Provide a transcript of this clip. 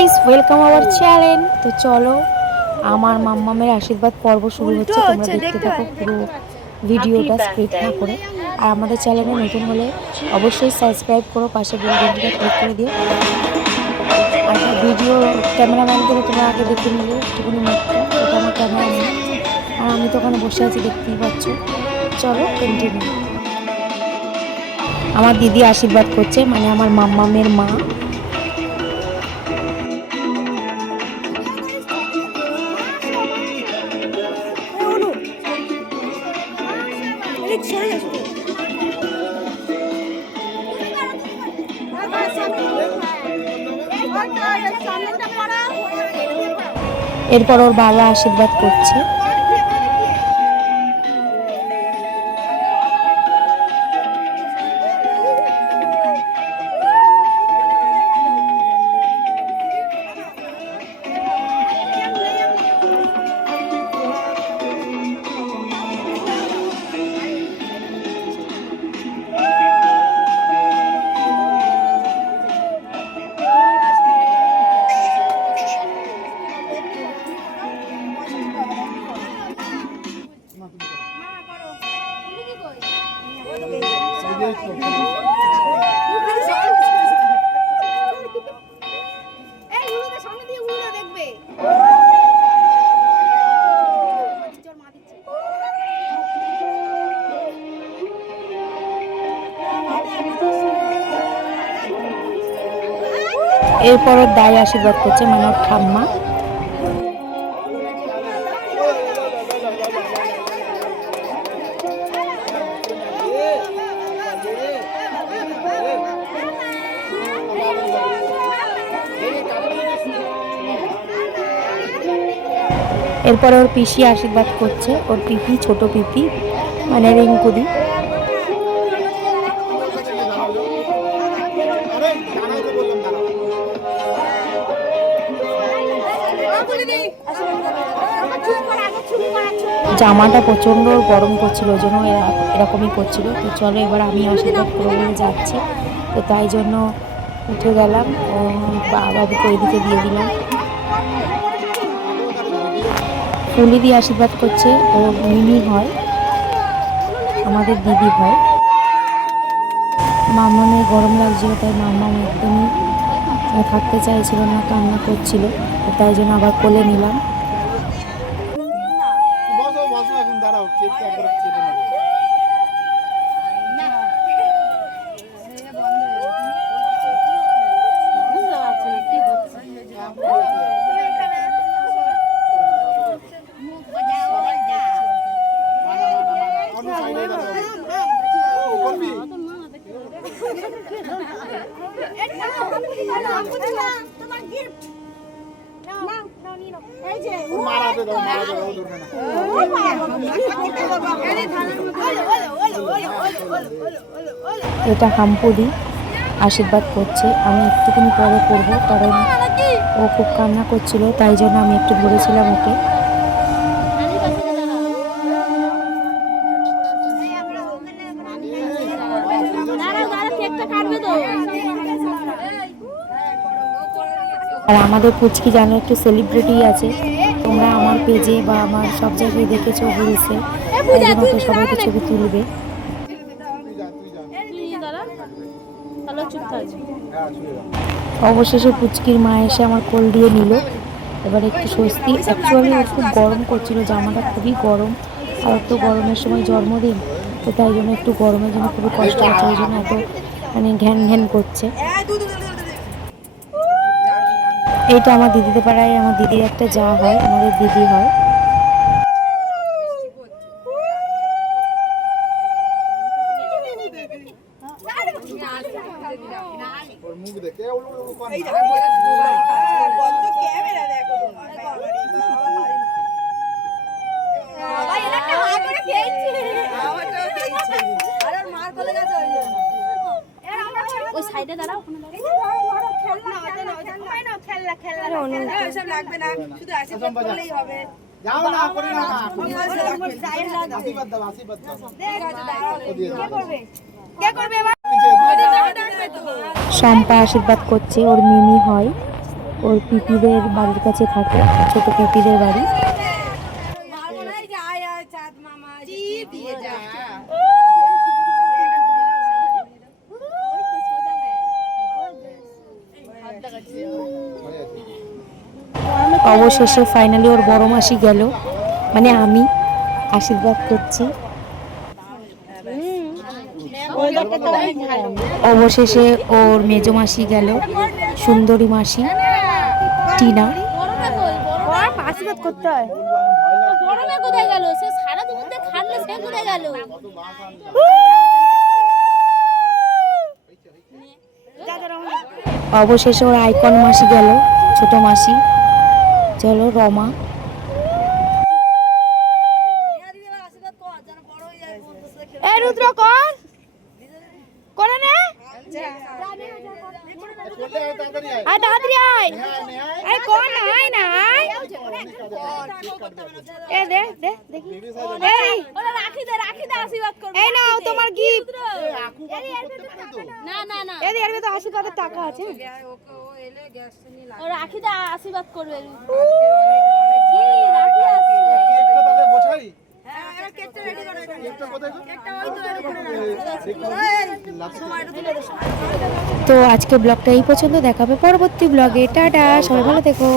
Guys, welcome our channel. তো চলো, আমার মাম্মামের আশীর্বাদ পর্ব শুরু হচ্ছে। তোমরা দেখতে থাকো পুরো ভিডিওটা স্ক্রিপ্ট না করে। আর আমাদের চ্যানেলে নতুন হলে অবশ্যই সাবস্ক্রাইব করো, পাশে বেল ঘন্টিটা ক্লিক করে দিও। আর ভিডিও ক্যামেরাম্যানগুলো তোমরা আগে দেখে নিলে একটুখানি মুখটা, এটা আমার ক্যামেরাম্যান। আর আমি তো ওখানে বসে আছি, দেখতেই পাচ্ছ। চলো কন্টিনিউ। আমার দিদি আশীর্বাদ করছে, মানে আমার মাম্মামের মা। এরপর ওর বাবা আশীর্বাদ করছে। এরপর ওর দায় আশীর্বাদ করছে, মানে ওর ঠাম্মা। এরপরে ওর পিসি আশীর্বাদ করছে, ওর পিপি, ছোট পিপি, মানে রিঙ্কুদি। জামাটা প্রচণ্ড গরম করছিল, ওই জন্য এরকমই করছিল। তো চলো, এবার আমি আশীর্বাদ করে বলে যাচ্ছি। তো তাই জন্য উঠে গেলাম, বাবাকে ওইদিকে দিয়ে দিলাম। ফুলি দিয়ে আশীর্বাদ করছে, ও মিমি হয়, আমাদের দিদি হয়। মাম্মামের গরম লাগছিল, তাই মাম্মাম একদমই থাকতে চাইছিল না, কান্না করছিল। তাই জন্য আবার কোলে নিলাম। এটা হাম্পুদি আশীর্বাদ করছে, আমি একটুখানি পরে করবো, কারণ ও খুব কান্না করছিল, তাই জন্য আমি একটু ধরেছিলাম ওকে। আর আমাদের পুচকি জানো একটু সেলিব্রিটি আছে, তোমরা আমার পেজে বা আমার সব জায়গায় দেখেছো রিলসে, তাই জন্য ওকে সবাইকে ছবি তুলবে। অবশেষে পুচকির মা এসে আমার কোল দিয়ে নিল, এবার একটু স্বস্তি। অ্যাকচুয়ালি ওর খুব গরম করছিল, জামাটা খুবই গরম, আর একটু গরমের সময় জন্মদিন, তো তাই জন্য একটু গরমের জন্য খুবই কষ্ট হচ্ছে, ওই জন্য এত মানে ঘ্যান ঘ্যান করছে। এইটা আমার দিদিদের পাড়ায়, আমার দিদির একটা যা হয়, আমাদের দিদি হয়। সাইডে দাঁড়াও, ওখানে শম্পা আশীর্বাদ করছে, ওর মিমি হয়। ওর পিপিদের বাড়ির কাছে থাকে, ছোট পিপিদের বাড়ি। অবশেষে ফাইনালি ওর বড় মাসি গেল, মানে আমি আশীর্বাদ করছি। অবশেষে ওর মেজো মাসি গেল, সুন্দরী মাসি টিনা। আশীর্বাদ করতে হয়। অবশেষে ওর আইকন মাসি গেল, ছোট মাসি। চলো রমা। রুদ্র কর করে নে, তাড়াতাড়ি আয়, আরে কোন আয় না আয়, এ দে দে দেখি, এই ওরা রাখি দে আশীর্বাদ করব। এই নাও তোমার গিফট। না না না, এই এর ভিতরে আশীর্বাদের টাকা আছে, ও এলে গ্যাসটা নিয়ে লাগবে, ও রাখি দে আশীর্বাদ করবে। কি রাখি আছে, কেকটা তাহলে বোঝাই। হ্যাঁ কেকটা রেডি করো, কেকটা কোথায় গো, কেকটা ওই তো রেডি করে রাখো, সময়টা তুলে দে। তো আজকে ব্লগটা এই পর্যন্ত, দেখাবে পরবর্তী ব্লগে। টাটা, সবাই ভালো থেকো।